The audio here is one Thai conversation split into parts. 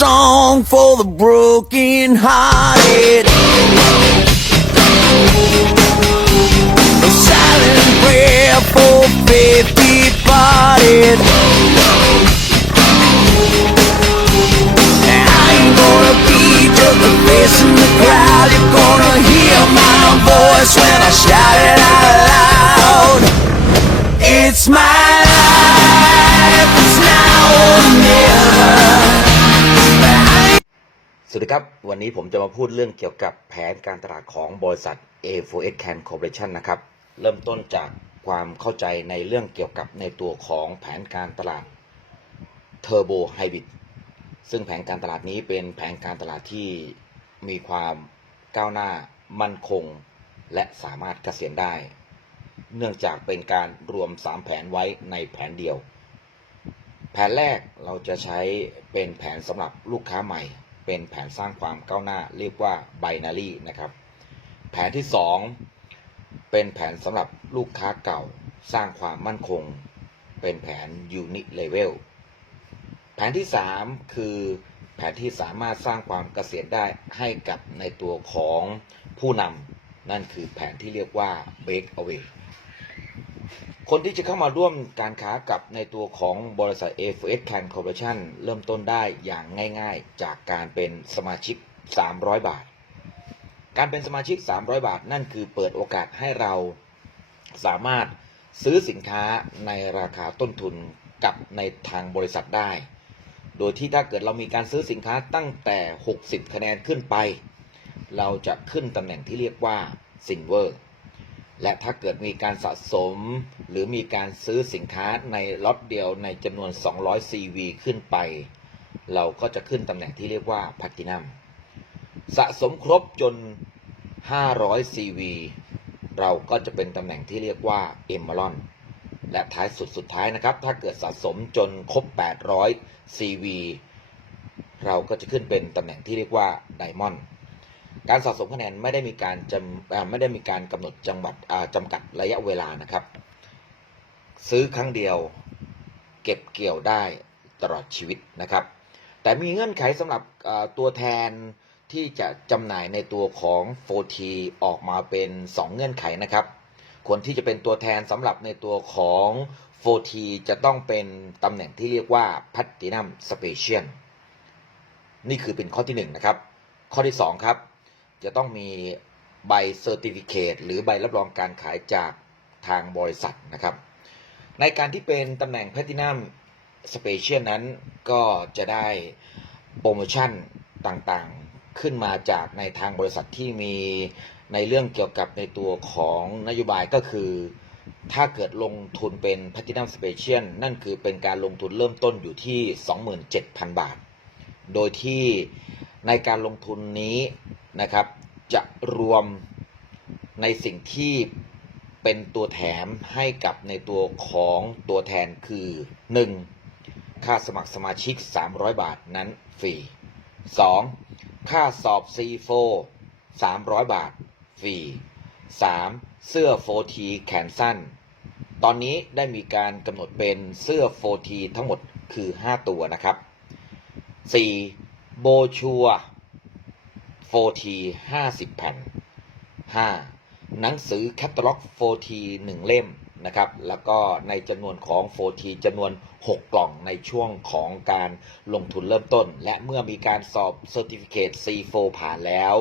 song for the broken hearted. A silent prayer for faith departed. And I ain't gonna be just a face in the crowd. You're gonna hear my voice when I shout it out loud. It's my life, it's now or never. สวัสดีครับวันนี้ผมจะมาพูดเรื่องเกี่ยวกับแผนการตลาดของบริษัท A4S Can Corporation นะครับเริ่มต้นจากความเข้าใจในเรื่องเกี่ยวกับในตัวของแผนการตลาด Turbo Hybrid ซึ่งแผนการตลาดนี้เป็นแผนการตลาดที่มีความก้าวหน้ามั่นคงและสามารถเกษียณได้เนื่องจากเป็นการรวม3แผนไว้ในแผนเดียวแผนแรกเราจะใช้เป็นแผนสำหรับลูกค้าใหม่เป็นแผนสร้างความก้าวหน้าเรียกว่า Binary นะครับแผนที่2เป็นแผนสำหรับลูกค้าเก่าสร้างความมั่นคงเป็นแผน Unit Level แผนที่3คือแผนที่สามารถสร้างความเกษียณได้ให้กับในตัวของผู้นำนั่นคือแผนที่เรียกว่า Breakaway คนที่จะเข้ามาร่วมการค้ากับในตัวของบริษัท A4S Can Corporation เริ่มต้นได้อย่างง่ายๆจากการเป็นสมาชิก300 บาทการเป็นสมาชิก300 บาทนั่นคือเปิดโอกาสให้เราสามารถซื้อสินค้าในราคาต้นทุนกับในทางบริษัทได้โดยที่ถ้าเกิดเรามีการซื้อสินค้าตั้งแต่60คะแนนขึ้นไปเราจะขึ้นตำแหน่งที่เรียกว่า Silverและถ้าเกิดมีการสะสมหรือมีการซื้อสินค้าในล็อตเดียวในจำนวน200 CV ขึ้นไปเราก็จะขึ้นตำแหน่งที่เรียกว่า Platinum สะสมครบจน500 CV เราก็จะเป็นตำแหน่งที่เรียกว่า Emerald และท้ายสุดท้ายนะครับถ้าเกิดสะสมจนครบ800 CV เราก็จะขึ้นเป็นตำแหน่งที่เรียกว่า Diamondการสะสมคะแนนไม่ได้มีการกำหนดจำกัดระยะเวลานะครับซื้อครั้งเดียวเก็บเกี่ยวได้ตลอดชีวิตนะครับแต่มีเงื่อนไขสำหรับตัวแทนที่จะจำหน่ายในตัวของ 4T ออกมาเป็น2เงื่อนไขนะครับคนที่จะเป็นตัวแทนสำหรับในตัวของ 4T จะต้องเป็นตำแหน่งที่เรียกว่า Platinum Special นี่คือเป็นข้อที่1นะครับข้อที่2ครับจะต้องมีใบเซอร์ติฟิเคตหรือใบรับรองการขายจากทางบริษัทนะครับในการที่เป็นตำแหน่ง Platinum Special นั้นก็จะได้โปรโมชั่นต่างๆขึ้นมาจากในทางบริษัทที่มีในเรื่องเกี่ยวกับในตัวของนโยบายก็คือถ้าเกิดลงทุนเป็น Platinum Special นั่นคือเป็นการลงทุนเริ่มต้นอยู่ที่ 27,000 บาทโดยที่ในการลงทุนนี้นะครับจะรวมในสิ่งที่เป็นตัวแถมให้กับในตัวของตัวแทนคือ 1. ค่าสมัครสมาชิก300 บาทนั้นฟรี 2. ค่าสอบ C4 300 บาทฟรี 3. เสื้อ 4T แขนสั้นตอนนี้ได้มีการกำหนดเป็นเสื้อ 4T ทั้งหมดคือ5ตัวนะครับ 4. โบชัว 4T 50 แผ่น 5. หนังสือแคตตาล็อก 4T 1 เล่มนะครับแล้วก็ในจำนวนของ 4T จำนวน 6 กล่องในช่วงของการลงทุนเริ่มต้นและเมื่อมีการสอบ Certificate C4 ผ่านแล้ว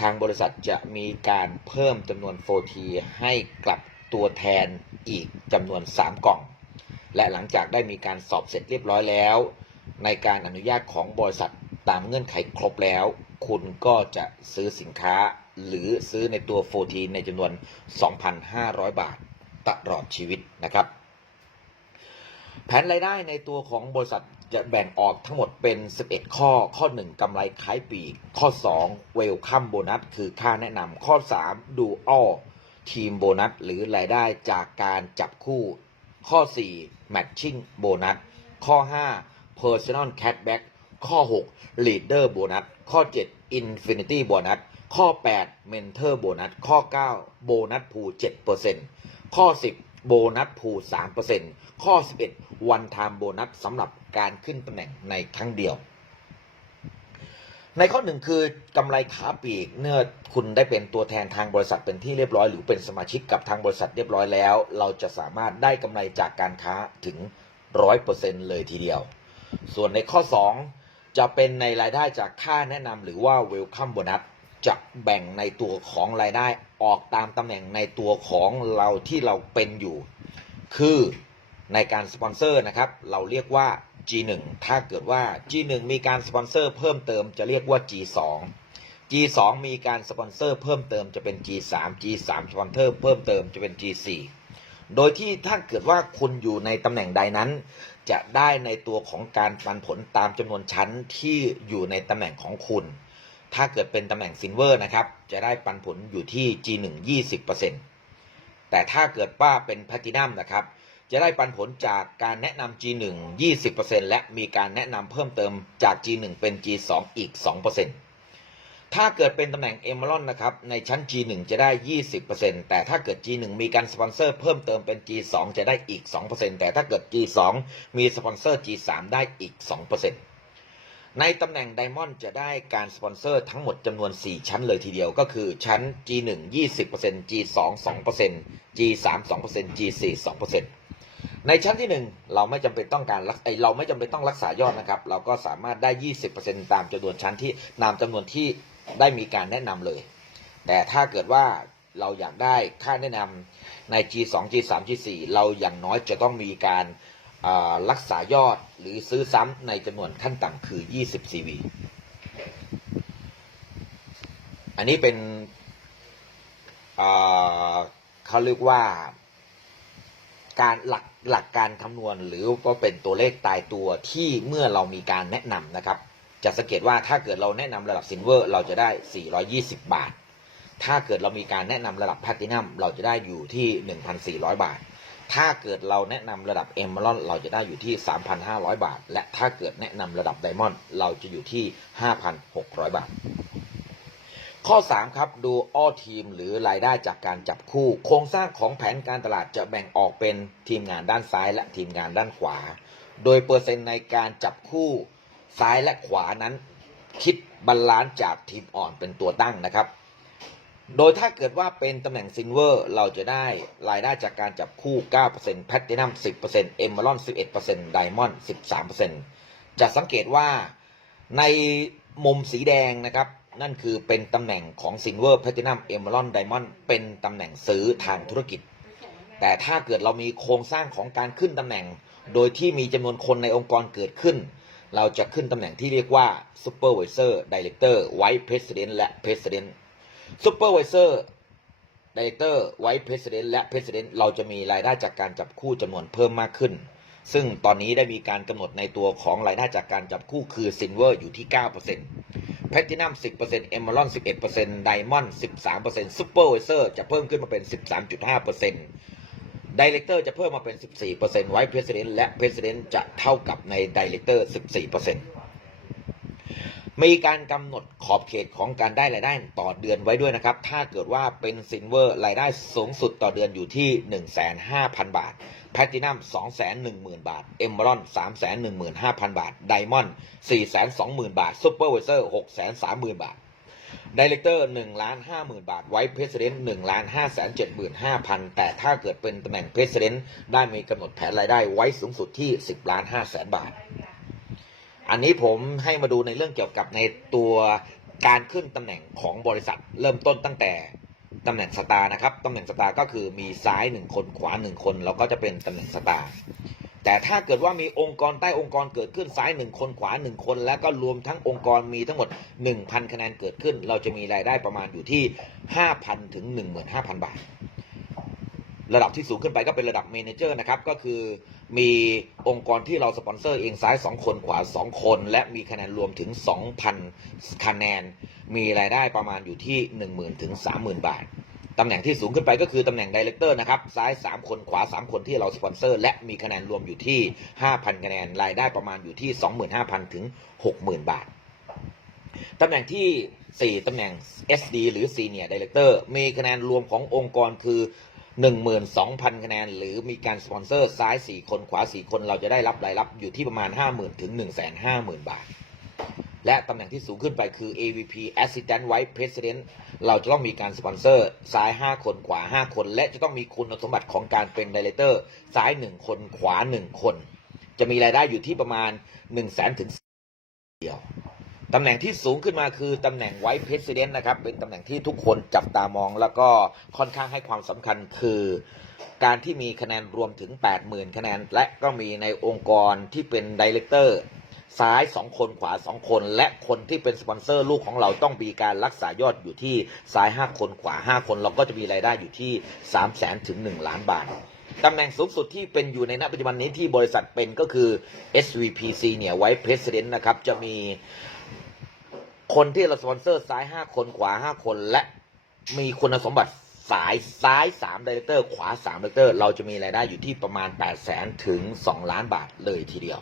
ทางบริษัทจะมีการเพิ่มจำนวน 4T ให้กับตัวแทนอีกจำนวน3 กล่องและหลังจากได้มีการสอบเสร็จเรียบร้อยแล้วในการอนุญาตของบริษัทตามเงื่อนไขครบแล้วคุณก็จะซื้อสินค้าหรือซื้อในตัว 4T ในจำนวน 2,500 บาทตลอดชีวิตนะครับแผนรายได้ในตัวของบริษัทจะแบ่งออกทั้งหมดเป็น11ข้อข้อ1กำไรขายปลีกข้อ2 Welcome Bonus คือค่าแนะนำข้อ3 Dual Team Bonus หรือรายได้จากการจับคู่ข้อ4 Matching Bonus ข้อ5 Personal Cashback ข้อ6 Leader Bonus ข้อ7 Infinity Bonus ข้อ8 Mentor Bonus ข้อ9 Bonus Pool 7% ข้อ10 โบนัสพูล 3% ข้อ11 One Time Bonus สำหรับการขึ้นตำแหน่งในครั้งเดียว ในข้อหนึ่งคือกำไรขาปลีกเมื่อคุณได้เป็นตัวแทนทางบริษัทเป็นที่เรียบร้อยหรือเป็นสมาชิกกับทางบริษัทเรียบร้อยแล้วเราจะสามารถได้กำไรจากการค้าถึง 100% เลยทีเดียวส่วนในข้อ2จะเป็นในรายได้จากค่าแนะนำหรือว่า Welcome Bonus จะแบ่งในตัวของรายได้ออกตามตำแหน่งในตัวของเราที่เราเป็นอยู่คือในการสปอนเซอร์นะครับเราเรียกว่า G1 ถ้าเกิดว่า G1 มีการสปอนเซอร์เพิ่มเติมจะเรียกว่า G2 G2 มีการสปอนเซอร์เพิ่มเติมจะเป็น G3 G3 สปอนเซอร์เพิ่มเติมจะเป็น G4 โดยที่ถ้าเกิดว่าคุณอยู่ในตำแหน่งใดนั้นจะได้ในตัวของการปันผลตามจำนวนชั้นที่อยู่ในตำแหน่งของคุณถ้าเกิดเป็นตำแหน่งซิลเวอร์นะครับจะได้ปันผลอยู่ที่ G1 20% แต่ถ้าเกิดว่าเป็นแพลตินัมนะครับจะได้ปันผลจากการแนะนำ G1 20% และมีการแนะนำเพิ่มเติมจาก G1 เป็น G2 อีก 2%ถ้าเกิดเป็นตำแหน่ง Emerald นะครับในชั้น G1 จะได้ 20% แต่ถ้าเกิด G1 มีการสปอนเซอร์เพิ่มเติมเป็น G2 จะได้อีก 2% แต่ถ้าเกิด G2 มีสปอนเซอร์ G3 ได้อีก 2%ในตำแหน่ง Diamond จะได้การสปอนเซอร์ทั้งหมดจำนวน 4 ชั้นเลยทีเดียวก็คือชั้น G1 20% G2 2% G3 2% G4 2%ในชั้นที่1เราไม่จำเป็นต้องรักษายอดนะครับเราก็สามารถได้ 20% ตามจำนวนชั้นที่จำนวนที่ได้มีการแนะนำเลยแต่ถ้าเกิดว่าเราอยากได้ค่าแนะนำใน G2 G3 G4 เราอย่างน้อยจะต้องมีการรักษายอดหรือซื้อซ้ำในจำนวนขั้นต่ำคือ20 CV อันนี้เป็นเขาเรียกว่าการหลักการคำนวณหรือก็เป็นตัวเลขตายตัวที่เมื่อเรามีการแนะนำนะครับจะสังเกตว่าถ้าเกิดเราแนะนำระดับซิลเวอร์เราจะได้420 บาทถ้าเกิดเรามีการแนะนำระดับแพลตินัมเราจะได้อยู่ที่ 1,400 บาทถ้าเกิดเราแนะนำระดับเอเมอรัลด์เราจะได้อยู่ที่ 3,500 บาทและถ้าเกิดแนะนำระดับไดมอนด์เราจะอยู่ที่ 5,600 บาทข้อ3ครับดูอ้อทีมหรือรายได้จากการจับคู่โครงสร้างของแผนการตลาดจะแบ่งออกเป็นทีมงานด้านซ้ายและทีมงานด้านขวาโดยเปอร์เซ็นต์ในการจับคู่ซ้ายและขวานั้นคิดบาลานซ์จากทีมอ่อนเป็นตัวตั้งนะครับโดยถ้าเกิดว่าเป็นตำแหน่งซิลเวอร์เราจะได้รายได้จากการจับคู่ 9% แพลตินัม 10% เอเมอรัลด์ 11% ไดมอนด์ 13% จะสังเกตว่าในมุมสีแดงนะครับนั่นคือเป็นตำแหน่งของซิลเวอร์แพลตินัมเอเมอรัลด์ไดมอนด์เป็นตำแหน่งซื้อทางธุรกิจแต่ถ้าเกิดเรามีโครงสร้างของการขึ้นตำแหน่งโดยที่มีจำนวนคนในองค์กรเกิดขึ้นเราจะขึ้นตำแหน่งที่เรียกว่า Supervisor Director Vice President และ President Supervisor Director Vice President และ President เราจะมีรายได้จากการจับคู่จำนวนเพิ่มมากขึ้นซึ่งตอนนี้ได้มีการกำหนดในตัวของรายได้จากการจับคู่คือ Silver อยู่ที่ 9% Platinum 10% Emerald 11% Diamond 13% Supervisor จะเพิ่มขึ้นมาเป็น 13.5% Director จะเพิ่มมาเป็น 14% Vice President และ President จะเท่ากับใน Director 14%มีการกำหนดขอบเขตของการได้รายได้ต่อเดือนไว้ด้วยนะครับถ้าเกิดว่าเป็นซิลเวอร์รายได้สูงสุดต่อเดือนอยู่ที่ 15,000 บาทแพลตินัม 210,000 บาทเอเมอรัลด์ 315,000 บาทไดมอนด์ 420,000 บาทซุปเปอร์ไวเซอร์ 630,000 บาทไดเรคเตอร์ 1,50,000 บาทไวท์เพรสิดเนนต์ 1,575,000 แต่ถ้าเกิดเป็นตำแหน่งเพรสิดเนนต์ได้มีกำหนดแผนรายได้ไว้สูงสุดที่ 10,500,000 บาทอันนี้ผมให้มาดูในเรื่องเกี่ยวกับในตัวการขึ้นตำแหน่งของบริษัทเริ่มต้นตั้งแต่ตำแหน่งสตาร์นะครับตำแหน่งสตาร์ก็คือมีซ้าย1คนขวา1คนเราก็จะเป็นตำแหน่งสตาร์แต่ถ้าเกิดว่ามีองค์กรใต้องค์กรเกิดขึ้นซ้าย1คนขวา1คนและก็รวมทั้งองค์กรมีทั้งหมด 1,000 คะแนนเกิดขึ้นเราจะมีรายได้ประมาณอยู่ที่ 5,000 ถึง 15,000 บาทระดับที่สูงขึ้นไปก็เป็นระดับเมเนเจอร์นะครับก็คือมีองค์กรที่เราสปอนเซอร์เองซ้าย2คนขวา2คนและมีคะแนนรวมถึง 2,000 คะแนนมีรายได้ประมาณอยู่ที่ 10,000 ถึง 30,000 บาทตำแหน่งที่สูงขึ้นไปก็คือตำแหน่งไดเรคเตอร์นะครับซ้าย3คนขวา3คนที่เราสปอนเซอร์และมีคะแนนรวมอยู่ที่ 5,000 คะแนนรายได้ประมาณอยู่ที่ 25,000 ถึง 60,000 บาทตำแหน่งที่4ตำแหน่ง SD หรือ Senior Director มีคะแนนรวมขององค์กรคือ12,000 คะแนนหรือมีการสปอนเซอร์ซ้าย4คนขวา4คนเราจะได้รับรายรับอยู่ที่ประมาณ 50,000 ถึง 150,000 บาท และตำแหน่งที่สูงขึ้นไปคือ AVP Assistant Vice President เราจะต้องมีการสปอนเซอร์ซ้าย5คนขวา5คนและจะต้องมีคุณสมบัติของการเป็น Director ซ้าย1คนขวา1คนจะมีรายได้อยู่ที่ประมาณ 100,000 ถึงเดียวตำแหน่งที่สูงขึ้นมาคือตำแหน่ง Vice President นะครับเป็นตำแหน่งที่ทุกคนจับตามองแล้วก็ค่อนข้างให้ความสำคัญคือการที่มีคะแนนรวมถึง 80,000 คะแนนและก็มีในองค์กรที่เป็น Director ซ้าย2คนขวา2คนและคนที่เป็นสปอนเซอร์ลูกของเราต้องมีการรักษายอดอยู่ที่ซ้าย5คนขวา5คนเราก็จะมีรายได้อยู่ที่ 300,000 ถึง 1 ล้านบาทตำแหน่งสูงสุดที่เป็นอยู่ในณปัจจุบันนี้ที่บริษัทเป็นก็คือ SVPC เนี่ย Vice President นะครับจะมีคนที่เราสปอนเซอร์ซ้าย5คนขวา5คนและมีคุณสมบัติซ้าย3 Director ขวา3 Director เราจะมีรายได้อยู่ที่ประมาณ 800,000 ถึง 2 ล้านบาทเลยทีเดียว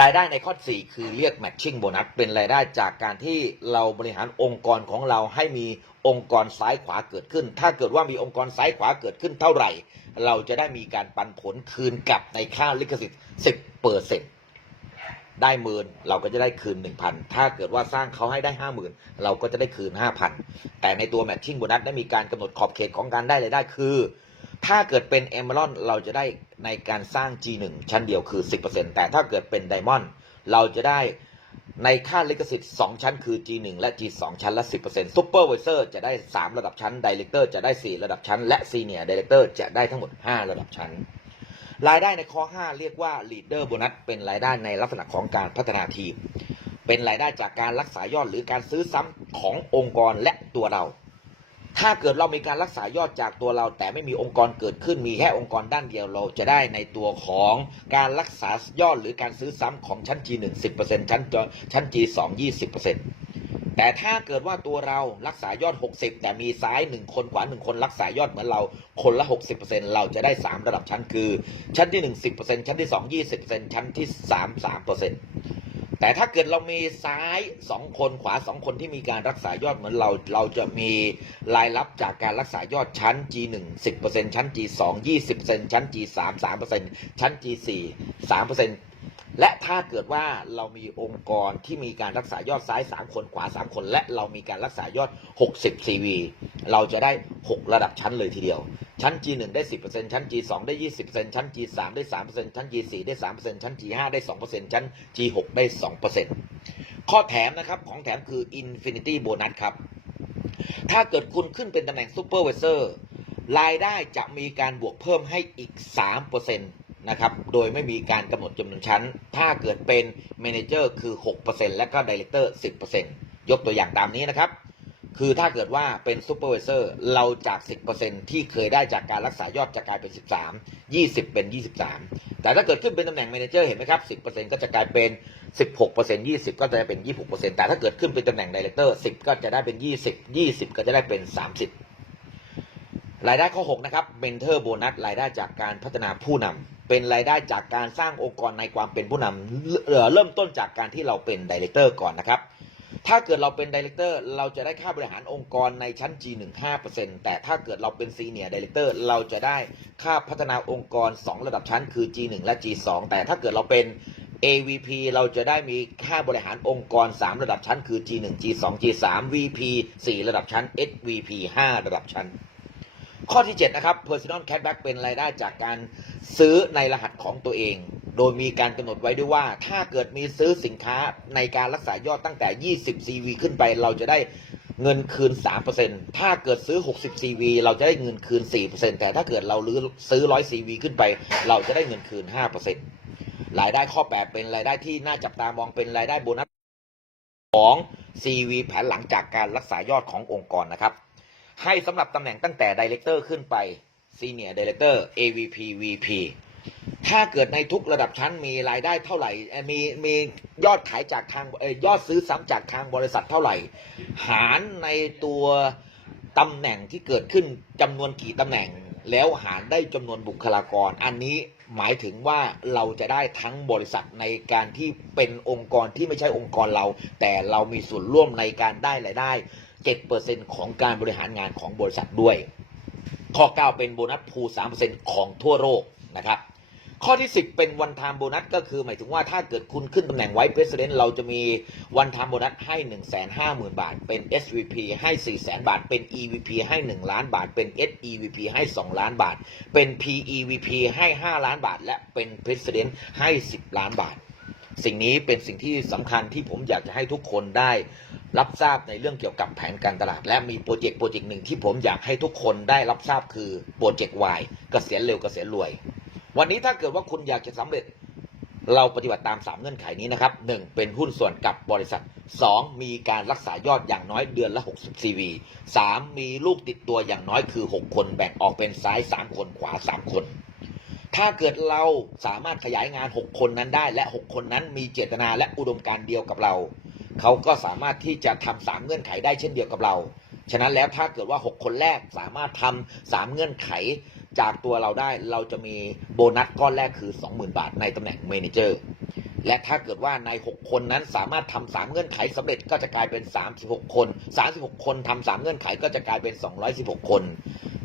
รายได้ในข้อ4คือเรียก matching bonus เป็นรายได้จากการที่เราบริหารองค์กรของเราให้มีองค์กรซ้ายขวาเกิดขึ้นถ้าเกิดว่ามีองค์กรซ้ายขวาเกิดขึ้นเท่าไหร่เราจะได้มีการปันผลคืนกลับในค่าลิขสิทธิ์ 10%ได้10,000เราก็จะได้คืน 1,000 ถ้าเกิดว่าสร้างเขาให้ได้ 50,000 เราก็จะได้คืน 5,000 แต่ในตัว matching bonus ได้มีการกำหนดขอบเขตของการได้รายได้คือถ้าเกิดเป็น Emerald เราจะได้ในการสร้าง G1 ชั้นเดียวคือ 10% แต่ถ้าเกิดเป็น Diamond เราจะได้ในค่าลิขสิทธิ์2ชั้นคือ G1 และ G2 ชั้นละ 10% Supervisor จะได้3ระดับชั้น Director จะได้4ระดับชั้นและ Senior Director จะได้ทั้งหมด5ระดับชั้นรายได้ในข้อ5เรียกว่า Leader Bonus เป็นรายได้ในลักษณะของการพัฒนาทีมเป็นรายได้จากการรักษายอดหรือการซื้อซ้ำขององค์กรและตัวเราถ้าเกิดเรามีการรักษายอดจากตัวเราแต่ไม่มีองค์กรเกิดขึ้นมีแค่องค์กรด้านเดียวเราจะได้ในตัวของการรักษายอดหรือการซื้อซ้ำของชั้น G1 10% ชั้น G2 20%แต่ถ้าเกิดว่าตัวเรารักษายอด60แต่มีซ้าย1คนขวา1คนรักษายอดเหมือนเราคนละ 60% เราจะได้3ระดับชั้นคือชั้นที่1 10% ชั้นที่2 20% ชั้นที่3 3%แต่ถ้าเกิดเรามีซ้าย2คนขวา2คนที่มีการรักษายอดเหมือนเราจะมีรายรับจากการรักษายอดชั้น G1 10% ชั้น G2 20% ชั้น G3 3% ชั้น G4 3%และถ้าเกิดว่าเรามีองค์กรที่มีการรักษายอดซ้าย3คนขวา3คนและเรามีการรักษายอด60 CV เราจะได้6ระดับชั้นเลยทีเดียวชั้น G1 ได้ 10% ชั้น G2 ได้ 20% ชั้น G3 ได้ 3% ชั้น G4 ได้ 3% ชั้น G5 ได้ 2% ชั้น G6 ได้ 2% ข้อแถมนะครับของแถมคือ Infinity Bonus ครับถ้าเกิดคุณขึ้นเป็นตำแหน่ง Supervisor รายได้จะมีการบวกเพิ่มให้อีก 3%นะครับโดยไม่มีการกำหนดจำนวนชั้นถ้าเกิดเป็น Manager คือ 6% และก็ Director 10% ยกตัวอย่างตามนี้นะครับคือถ้าเกิดว่าเป็น Supervisor เราจาก 10% ที่เคยได้จากการรักษายอดจะกลายเป็น13 20เป็น23แต่ถ้าเกิดขึ้นเป็นตำแหน่ง Manager เห็นไหมครับ 10% ก็จะกลายเป็น16% 20ก็จะได้เป็น 26% แต่ถ้าเกิดขึ้นเป็นตำแหน่ง Director 10ก็จะได้เป็น20 20ก็จะได้เป็น30รายได้ข้อ6นะครับ Mentor Bonus รายได้จากการพัฒนาผู้นำเป็นรายได้จากการสร้างองค์กรในความเป็นผู้นำเริ่มต้นจากการที่เราเป็น Director ก่อนนะครับถ้าเกิดเราเป็น Director เราจะได้ค่าบริหารองค์กรในชั้น G1 5% แต่ถ้าเกิดเราเป็น Senior Director เราจะได้ค่าพัฒนาองค์กร2ระดับชั้นคือ G1 และ G2 แต่ถ้าเกิดเราเป็น AVP เราจะได้มีค่าบริหารองค์กร3ระดับชั้นคือ G1 G2 G3 VP 4ระดับชั้น SVP 5ระดับชั้นข้อที่7นะครับ Personal Cashback เป็นรายได้จากการซื้อในรหัสของตัวเองโดยมีการกำหนดไว้ด้วยว่าถ้าเกิดมีซื้อสินค้าในการรักษายอดตั้งแต่20 CV ขึ้นไปเราจะได้เงินคืน 3% ถ้าเกิดซื้อ60 CV เราจะได้เงินคืน 4% แต่ถ้าเกิดเราซื้อ100 CV ขึ้นไปเราจะได้เงินคืน 5% รายได้ข้อ8เป็นรายได้ที่น่าจับตามองเป็นรายได้โบนัสของ CV แผนหลังจากการรักษายอดขององค์กรนะครับให้สำหรับตำแหน่งตั้งแต่ Director ขึ้นไป Senior Director AVP VP ถ้าเกิดในทุกระดับชั้นมีรายได้เท่าไหร่มียอดขายจากทางยอดซื้อซ้ำจากทางบริษัทเท่าไหร่หารในตัวตำแหน่งที่เกิดขึ้นจำนวนกี่ตำแหน่งแล้วหารได้จำนวนบุคลากรอันนี้หมายถึงว่าเราจะได้ทั้งบริษัทในการที่เป็นองค์กรที่ไม่ใช่องค์กรเราแต่เรามีส่วนร่วมในการได้รายได้7% ของการบริหารงานของบริษัทด้วยข้อ9เป็นโบนัสพูล 3% ของทั่วโลกนะครับ ข้อที่ 10 เป็น one time bonus ก็คือหมายถึงว่าถ้าเกิดคุณขึ้นตำแหน่ง Vice President เราจะมี one time bonus ให้ 150,000 บาทเป็น SVP ให้ 400,000 บาทเป็น EVP ให้ 1 ล้านบาทเป็น SEVP ให้ 2 ล้านบาทเป็น PEVP ให้ 5 ล้านบาทและเป็น President ให้ 10 ล้านบาทสิ่งนี้เป็นสิ่งที่สำคัญที่ผมอยากจะให้ทุกคนได้รับทราบในเรื่องเกี่ยวกับแผนการตลาดและมีโปรเจกต์หนึ่งที่ผมอยากให้ทุกคนได้รับทราบคือโปรเจกต์ Y เกษียณเร็วเกษียณรวยวันนี้ถ้าเกิดว่าคุณอยากจะสำเร็จเราปฏิบัติตาม3เงื่อนไขนี้นะครับ1เป็นหุ้นส่วนกับบริษัท2มีการรักษายอดอย่างน้อยเดือนละ60 CV 3มีลูกติดตัวอย่างน้อยคือ6คนแบ่งออกเป็นซ้าย3คนขวา3คนถ้าเกิดเราสามารถขยายงาน6คนนั้นได้และ6คนนั้นมีเจตนาและอุดมการณ์เดียวกับเราเขาก็สามารถที่จะทำ3เงื่อนไขได้เช่นเดียวกับเราฉะนั้นแล้วถ้าเกิดว่า6คนแรกสามารถทำ3เงื่อนไขจากตัวเราได้เราจะมีโบนัสก้อนแรกคือ 20,000 บาทในตำแหน่งเมเนเจอร์และถ้าเกิดว่าใน6คนนั้นสามารถทำ3เงื่อนไขสำเร็จก็จะกลายเป็น36คน36คนทำ3เงื่อนไขก็จะกลายเป็น216คน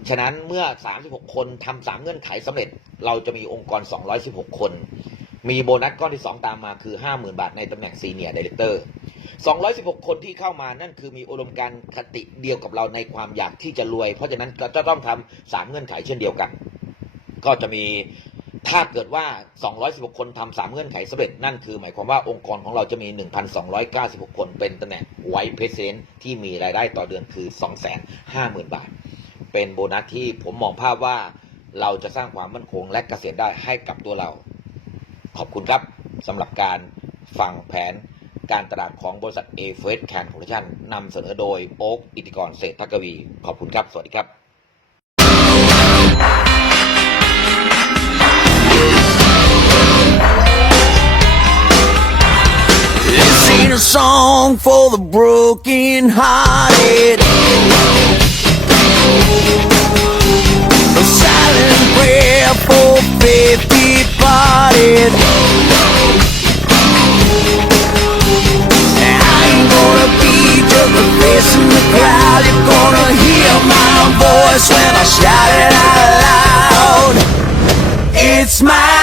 ฉะนั้นเมื่อ36คนทำ3เงื่อนไขสำเร็จเราจะมีองค์กร216คนมีโบนัสก้อนที่2ตามมาคือ 50,000 บาทในตำแหน่งซีเนียร์ไดเรคเตอร์216คนที่เข้ามานั่นคือมีอุดมการณ์คติเดียวกับเราในความอยากที่จะรวยเพราะฉะนั้นก็จะต้องทำ3เงื่อนไขเช่นเดียวกันก็จะมีถ้าเกิดว่า216คนทำ3เงื่อนไขสำเร็จนั่นคือหมายความว่าองค์กรของเราจะมี 1,296 คนเป็นตำแหน่ง Vice President ที่มีรายได้ต่อเดือนคือ 250,000 บาทเป็นโบนัสที่ผมมองภาพว่าเราจะสร้างความมั่นคงและเกษียณได้ให้กับตัวเราขอบคุณครับสำหรับการฟังแผนการตลาดของบริษัท A4S Can Corporation นำเสนอโดยโอ๊ค อิทธิกร เศรษฐกวีขอบคุณครับสวัสดีครับ This ain't a song for the broken hearted. A silent prayer for faith departed. I ain't gonna be just a face in the crowd. You're gonna hear my voice when I shout it out loud. It's my